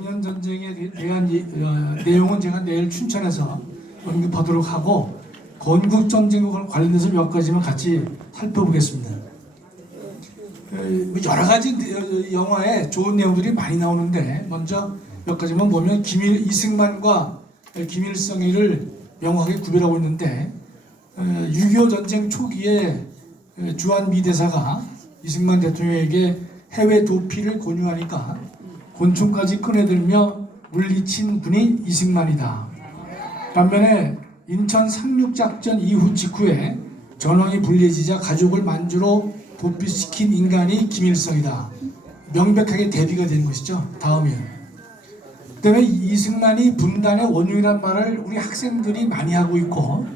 년 전쟁에 대한 내용은 제가 내일 춘천에서 언급하도록 하고 건국 전쟁과 관련돼서 몇 가지만 같이 살펴보겠습니다. 여러 가지 영화에 좋은 내용들이 많이 나오는데 먼저 몇 가지만 보면 이승만과 김일성이를 명확하게 구별하고 있는데 6.25 전쟁 초기에 주한미 대사가 이승만 대통령에게 해외 도피를 권유하니까 곤충까지 꺼내들며 물리친 분이 이승만이다. 반면에 인천 상륙작전 이후 직후에 전황이 불리해지자 가족을 만주로 도피시킨 인간이 김일성이다. 명백하게 대비가 되는 것이죠. 다음이요. 그다음에 이승만이 분단의 원흉이란 말을 우리 학생들이 많이 하고 있고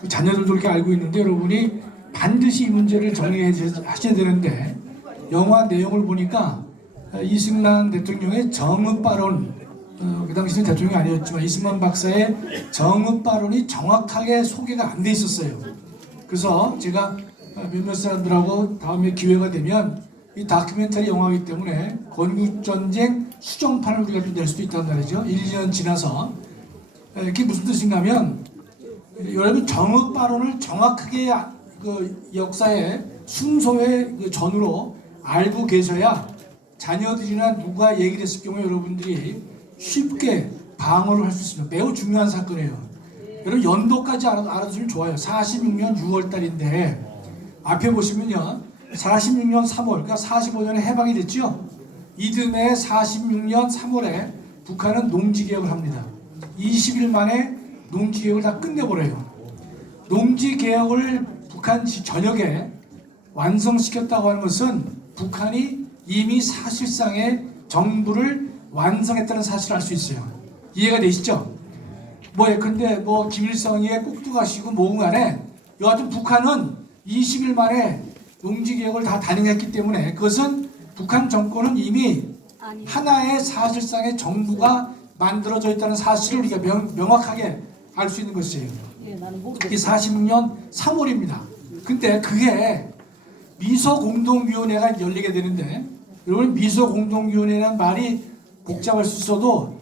또 자녀들도 그렇게 알고 있는데 여러분이 반드시 이 문제를 정리해 하셔야 되는데 영화 내용을 보니까 이승만 대통령의 정읍 발언, 그 당시는 대통령이 아니었지만 이승만 박사의 정읍 발언이 정확하게 소개가 안 돼 있었어요. 그래서 제가 몇몇 사람들하고 다음에 기회가 되면 이 다큐멘터리 영화이기 때문에 건국전쟁 수정판을 우리가 또 낼 수도 있단 말이죠. 1년 지나서. 그게 무슨 뜻인가면 여러분 정읍 발언을 정확하게 그 역사의 순서의 그 전으로 알고 계셔야 자녀들이나 누가 얘기를 했을 경우에 여러분들이 쉽게 방어를 할 수 있습니다. 매우 중요한 사건이에요. 여러분 연도까지 알아두시면 좋아요. 46년 6월달인데 앞에 보시면요. 46년 3월, 그러니까 45년에 해방이 됐죠. 이듬해 46년 3월에 북한은 농지개혁을 합니다. 20일 만에 농지개혁을 다 끝내버려요. 농지개혁을 북한 전역에 완성시켰다고 하는 것은 북한이 이미 사실상의 정부를 완성했다는 사실을 알 수 있어요. 이해가 되시죠? 근데 김일성이의 꼭두가시고 뭐간에 여하튼 북한은 20일 만에 농지개혁을 다 단행했기 때문에 그것은 북한 정권은 이미 하나의 사실상의 정부가 만들어져 있다는 사실을 우리가 명확하게 알 수 있는 것이에요. 이게 46년 3월입니다. 근데 그게 미소공동위원회가 열리게 되는데 여러분 미소공동위원회라는 말이 복잡할 수 있어도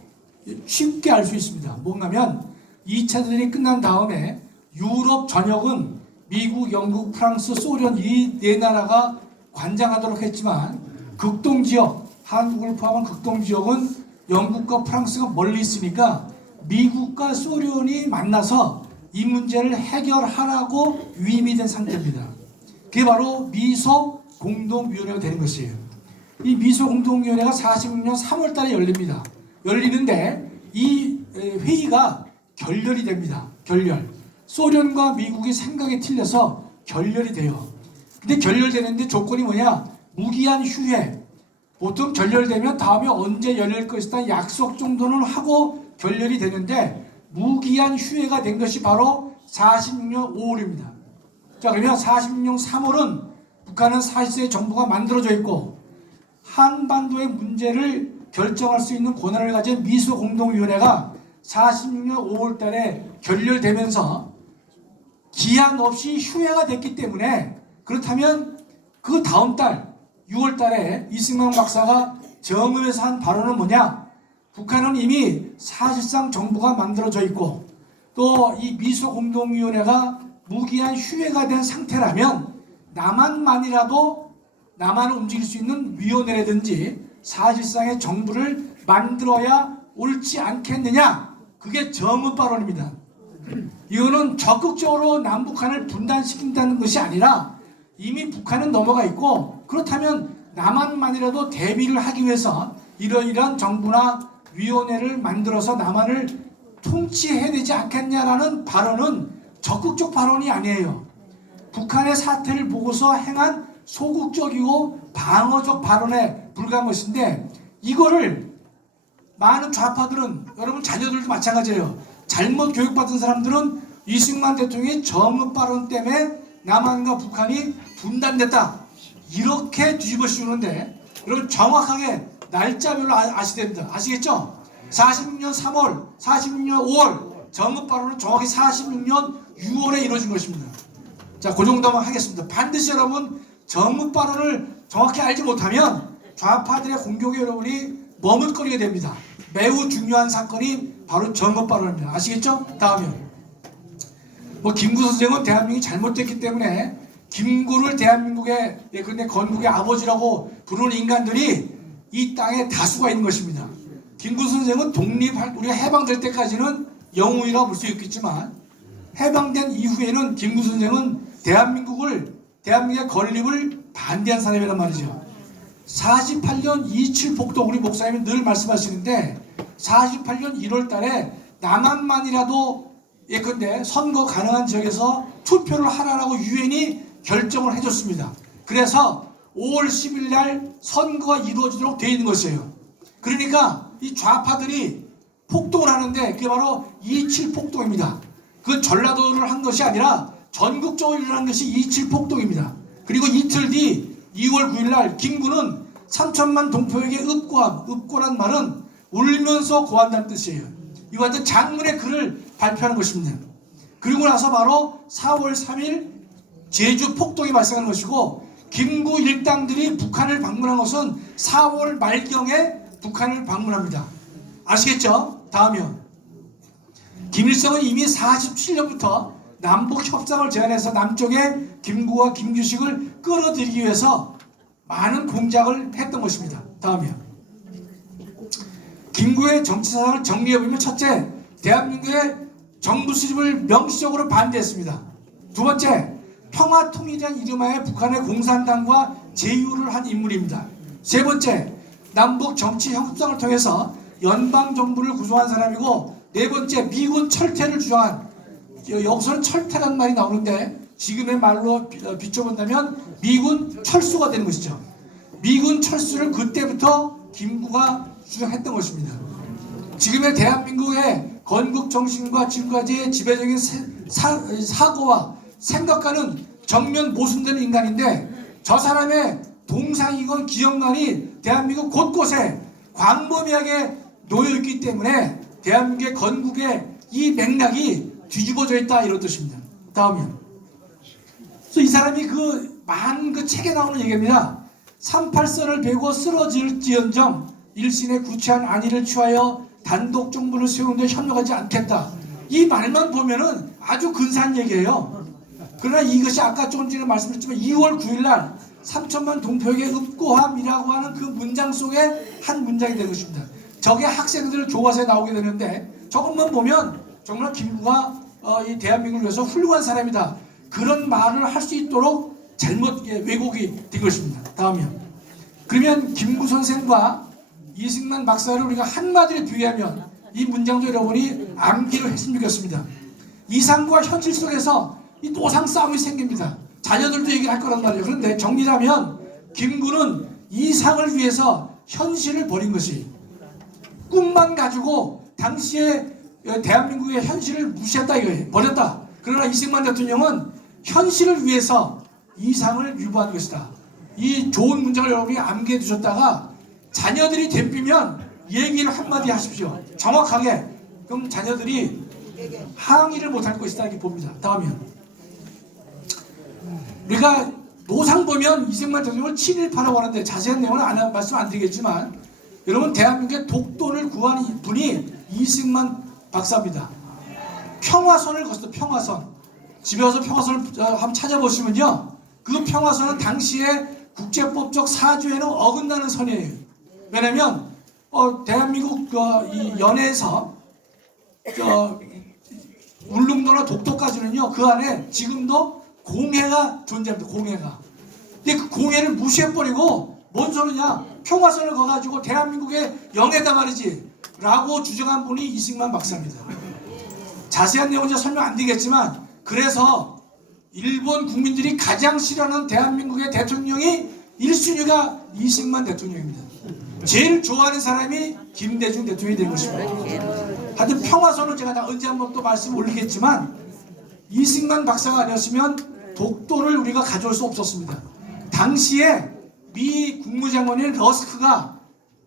쉽게 알 수 있습니다. 뭔가면 2차 대전이 끝난 다음에 유럽 전역은 미국, 영국, 프랑스, 소련 이 네 나라가 관장하도록 했지만 극동지역, 한국을 포함한 극동지역은 영국과 프랑스가 멀리 있으니까 미국과 소련이 만나서 이 문제를 해결하라고 위임이 된 상태입니다. 그게 바로 미소공동위원회가 되는 것이에요. 이 미소공동위원회가 46년 3월 달에 열립니다. 열리는데 이 회의가 결렬이 됩니다. 결렬. 소련과 미국이 생각이 틀려서 결렬이 돼요. 근데 결렬되는데 조건이 뭐냐? 무기한 휴회. 보통 결렬되면 다음에 언제 열릴 것이다 약속 정도는 하고 결렬이 되는데 무기한 휴회가 된 것이 바로 46년 5월입니다. 자, 그러면 46년 3월은 북한은 사실상의 정부가 만들어져 있고 한반도의 문제를 결정할 수 있는 권한을 가진 미소공동위원회가 46년 5월 달에 결렬되면서 기한 없이 휴회가 됐기 때문에 그렇다면 그 다음 달 6월 달에 이승만 박사가 정읍에서 한 발언은 뭐냐? 북한은 이미 사실상 정부가 만들어져 있고 또 이 미소공동위원회가 무기한 휴회가 된 상태라면 남한을 움직일 수 있는 위원회라든지 사실상의 정부를 만들어야 옳지 않겠느냐? 그게 정읍 발언입니다. 이거는 적극적으로 남북한을 분단시킨다는 것이 아니라 이미 북한은 넘어가 있고 그렇다면 남한만이라도 대비를 하기 위해서 이러이러한 정부나 위원회를 만들어서 남한을 통치해내지 않겠냐라는 발언은 적극적 발언이 아니에요. 북한의 사태를 보고서 행한 소극적이고 방어적 발언에 불과한 것인데 이거를 많은 좌파들은 여러분 자녀들도 마찬가지예요. 잘못 교육받은 사람들은 이승만 대통령의 정읍 발언 때문에 남한과 북한이 분단됐다. 이렇게 뒤집어 씌우는데 여러분 정확하게 날짜별로 아셔야 됩니다. 아시겠죠? 46년 3월, 46년 5월 정읍 발언은 정확히 46년 6월에 이루어진 것입니다. 자, 그 정도만 하겠습니다. 반드시 여러분 정읍 발언을 정확히 알지 못하면 좌파들의 공격에 여러분이 머뭇거리게 됩니다. 매우 중요한 사건이 바로 정읍발언입니다. 아시겠죠? 다음이요. 뭐 김구 선생은 대한민국이 잘못됐기 때문에 김구를 대한민국의 예컨대 건국의 아버지라고 부르는 인간들이 이 땅에 다수가 있는 것입니다. 김구 선생은 우리가 해방될 때까지는 영웅이라 볼 수 있겠지만 해방된 이후에는 김구 선생은 대한민국의 건립을 반대한 사람이란 말이죠. 48년 27 폭동, 우리 목사님이 늘 말씀하시는데 48년 1월 달에 남한만이라도 예컨대 선거 가능한 지역에서 투표를 하라라고 유엔이 결정을 해줬습니다. 그래서 5월 10일 날 선거가 이루어지도록 되어 있는 것이에요. 그러니까 이 좌파들이 폭동을 하는데 그게 바로 27 폭동입니다. 그 전라도를 한 것이 아니라 전국적으로 일어난 것이 27 폭동입니다. 그리고 이틀 뒤 2월 9일 날 김구는 3천만 동포에게 읍고란 말은 울면서 고한다는 뜻이에요. 이와 같은 장문의 글을 발표하는 것입니다. 그리고 나서 바로 4월 3일 제주 폭동이 발생한 것이고 김구 일당들이 북한을 방문한 것은 4월 말경에 북한을 방문합니다. 아시겠죠? 다음이요. 김일성은 이미 47년부터 남북 협상을 제안해서 남쪽에 김구와 김규식을 끌어들이기 위해서 많은 공작을 했던 것입니다. 다음이요. 김구의 정치사상을 정리해보면 첫째, 대한민국의 정부 수립을 명시적으로 반대했습니다. 두 번째, 평화통일이라는 이름하에 북한의 공산당과 제휴를 한 인물입니다. 세 번째, 남북 정치 협상을 통해서 연방정부를 구성한 사람이고, 네 번째, 미군 철퇴를 주장한, 여기서는 철퇴라는 말이 나오는데 지금의 말로 비춰본다면 미군 철수가 되는 것이죠. 미군 철수를 그때부터 김구가 주장했던 것입니다. 지금의 대한민국의 건국 정신과 지금까지의 지배적인 사고와 생각과는 정면 모순되는 인간인데 저 사람의 동상이건 기억관이 대한민국 곳곳에 광범위하게 놓여있기 때문에 대한민국의 건국의 이 맥락이 뒤집어져 있다 이런 뜻입니다. 다음이요. 그래서 이 사람이 많은 책에 나오는 얘기입니다. 38선을 베고 쓰러질지언정 일신의 구체한 안위를 취하여 단독 정부를 세우는 데 협력하지 않겠다. 이 말만 보면은 아주 근사한 얘기예요. 그러나 이것이 아까 조금 전에 말씀드렸지만 2월 9일 날 3천만 동포에게 읍고함이라고 하는 그 문장 속에 한 문장이 되는 것입니다. 저게 학생들 교과서에 나오게 되는데 저것만 보면 정말 김구가 이 대한민국을 위해서 훌륭한 사람이다. 그런 말을 할 수 있도록 잘못 왜곡이 된 것입니다. 다음이요. 그러면 김구 선생과 이승만 박사를 우리가 한마디로 비유하면 이 문장도 여러분이 암기를 했으면 좋겠습니다. 이상과 현실 속에서 이 노상 싸움이 생깁니다. 자녀들도 얘기할 거란 말이에요. 그런데 정리하면 김구는 이상을 위해서 현실을 버린 것이 꿈만 가지고 당시에 대한민국의 현실을 무시했다 이거예요. 버렸다. 그러나 이승만 대통령은 현실을 위해서 이상을 유보한 것이다. 이 좋은 문장을 여러분이 암기해 두셨다가 자녀들이 되피면 얘기를 한마디 하십시오. 정확하게. 그럼 자녀들이 항의를 못할 것이다 이렇게 봅니다. 다음이요. 우리가 노상 보면 이승만 대통령을 친일파라고 하는데 자세한 내용은 말씀 안 드리겠지만 여러분 대한민국의 독도를 구한 분이 이승만 박사입니다. 평화선을 걷었어요. 평화선. 집에 와서 평화선을 한번 찾아보시면요. 그 평화선은 당시에 국제법적 사주에는 어긋나는 선이에요. 왜냐면 대한민국 이 연해에서 울릉도나 독도까지는요. 그 안에 지금도 공해가 존재합니다. 공해가. 근데 그 공해를 무시해버리고 뭔 소리냐. 평화선을 거가지고 대한민국의 영해다 말이지 라고 주장한 분이 이승만 박사입니다. 자세한 내용은 제가 설명 안 드리겠지만 그래서 일본 국민들이 가장 싫어하는 대한민국의 대통령이 1순위가 이승만 대통령입니다. 제일 좋아하는 사람이 김대중 대통령이 된 것입니다. 하여튼 평화선을 제가 언제 한번 또 말씀 올리겠지만 이승만 박사가 아니었으면 독도를 우리가 가져올 수 없었습니다. 당시에 미 국무장관인 러스크가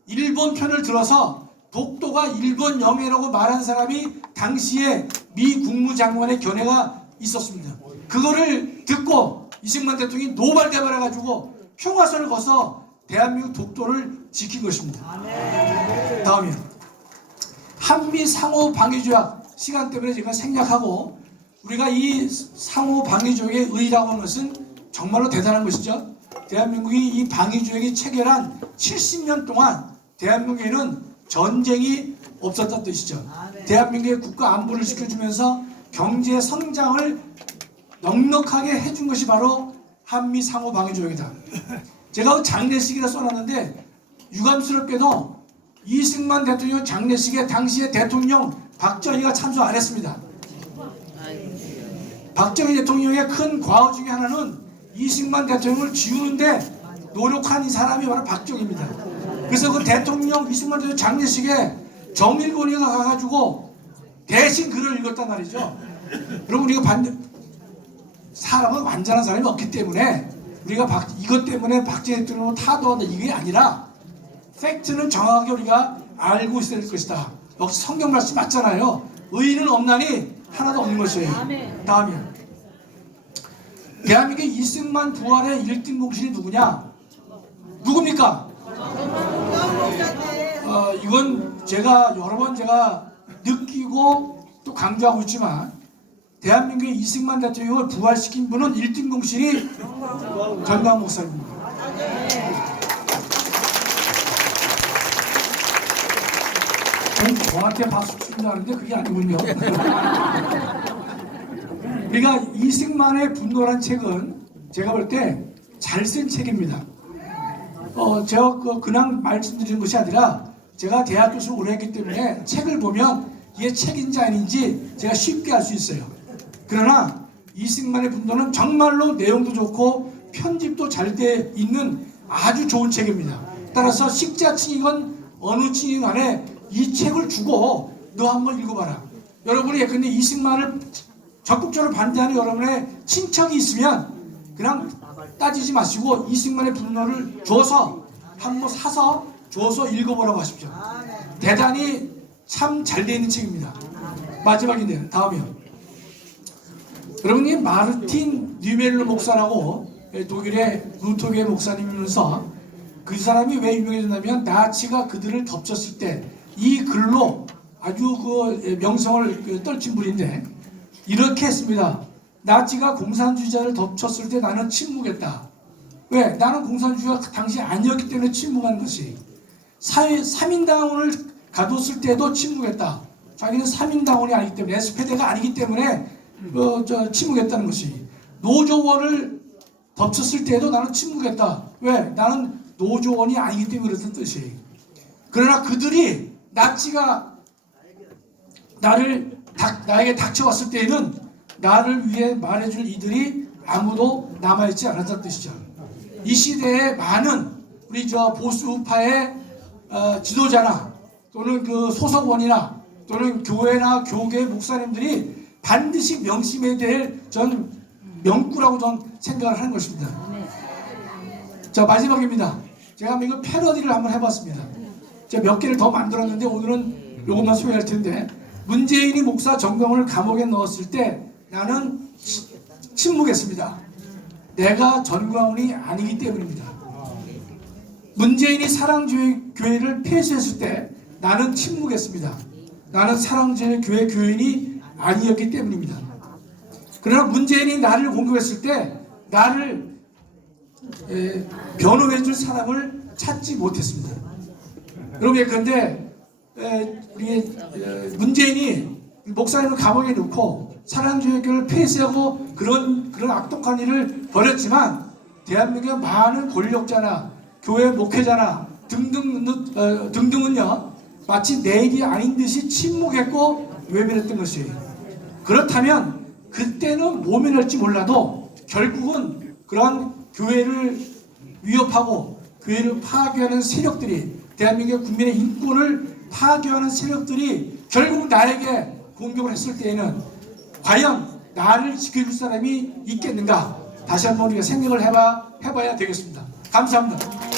일본 편을 들어서 독도가 일본 영해라고 말한 사람이 당시에 미 국무장관의 견해가 있었습니다. 그거를 듣고 이승만 대통령이 노발대발해가지고 평화선을 거서 대한민국 독도를 지킨 것입니다. 다음이요. 한미 상호 방위 조약 시간 때문에 제가 생략하고 우리가 이 상호 방위 조약의 의의라고 하는 것은 정말로 대단한 것이죠. 대한민국이 이 방위 조약이 체결한 70년 동안 대한민국에는 전쟁이 없었다는 뜻이죠. 대한민국의 국가 안보를 지켜주면서 경제 성장을 넉넉하게 해준 것이 바로 한미 상호 방위 조약이다. 제가 장례식이라 써놨는데 유감스럽게도 이승만 대통령 장례식에 당시에 대통령 박정희가 참석 안 했습니다. 박정희 대통령의 큰 과오 중에 하나는 이승만 대통령을 지우는데 노력한 이 사람이 바로 박정희입니다. 그래서 그 대통령 이승만 대통령 장례식에 정일권이가 가가지고 대신 글을 읽었단 말이죠. 여러분 우리가 사람은 완전한 사람이 없기 때문에 우리가 이것 때문에 박정희 대통령을 타도한다 이게 아니라 팩트는 정확하게 우리가 알고 있어야 될 것이다. 역시 성경 말씀 맞잖아요. 의인은 없나니 하나도 없는 것이에요. 다음이요. 대한민국의 이승만 부활의 1등 공신이 누구냐? 누굽니까? 이건 제가 여러 번 느끼고 또 강조하고 있지만 대한민국의 이승만 대통령을 부활시킨 분은 1등 공신이 전광 목사입니다. 저한테 박수 친다는데 그게 아니군요. 우리가 이승만의 분노란 책은 제가 볼 때 잘 쓴 책입니다. 제가 그냥 말씀드리는 것이 아니라 제가 대학 교수를 오래 했기 때문에 책을 보면 이게 책인지 아닌지 제가 쉽게 알 수 있어요. 그러나 이승만의 분노는 정말로 내용도 좋고 편집도 잘 돼 있는 아주 좋은 책입니다. 따라서 식자층이건 어느 층이건 간에 이 책을 주고 너 한번 읽어봐라. 여러분이 예컨대 이승만을 적극적으로 반대하는 여러분의 친척이 있으면 그냥 따지지 마시고 이승만의 분노를 줘서 한번 사서 줘서 읽어보라고 하십시오. 대단히 참 잘 돼 있는 책입니다. 마지막인데요. 다음이요. 여러분이 마르틴 뉴멜로 목사라고 독일의 루터교회 목사님이면서 그 사람이 왜 유명해졌냐면 나치가 그들을 덮쳤을 때 이 글로 아주 그 명성을 떨친 분인데 이렇게 했습니다. 나치가 공산주의자를 덮쳤을 때 나는 침묵했다. 왜? 나는 공산주의가 당시 아니었기 때문에 침묵한 것이. 3인당원을 가뒀을 때도 침묵했다. 자기는 3인당원이 아니기 때문에 SPD가 아니기 때문에 침묵했다는 것이. 노조원을 덮쳤을 때도 나는 침묵했다. 왜? 나는 노조원이 아니기 때문에 그랬던 뜻이. 그러나 그들이 나치가 나에게 닥쳐왔을 때에는 나를 위해 말해줄 이들이 아무도 남아있지 않았다는 뜻이죠. 이 시대에 많은 우리 보수 우파의 지도자나 또는 그 소속원이나 또는 교회나 교계 목사님들이 반드시 명심해야 될 전 명구라고 전 생각을 하는 것입니다. 자, 마지막입니다. 제가 이거 패러디를 한번 해봤습니다. 제가 몇 개를 더 만들었는데 오늘은 이것만 소개할 텐데 문재인이 목사 정광훈을 감옥에 넣었을 때 나는 침묵했습니다. 내가 전광훈이 아니기 때문입니다. 문재인이 사랑제일교회를 폐쇄했을 때 나는 침묵했습니다. 나는 사랑제일교회 교인이 아니었기 때문입니다. 그러나 문재인이 나를 공격했을 때 나를 변호해줄 사람을 찾지 못했습니다. 여러분 예컨대 우리 문재인이 목사님을 감옥에 넣고 사랑제일교회를 폐쇄하고 그런 악독한 일을 벌였지만 대한민국의 많은 권력자나 교회 목회자나 등등은요 마치 내 일이 아닌 듯이 침묵했고 외면했던 것이에요. 그렇다면 그때는 모면할지 몰라도 결국은 그러한 교회를 위협하고 교회를 파괴하는 세력들이 대한민국의 국민의 인권을 파괴하는 세력들이 결국 나에게 공격을 했을 때에는 과연 나를 지켜줄 사람이 있겠는가? 다시 한번 우리가 생각을 해봐야 되겠습니다. 감사합니다.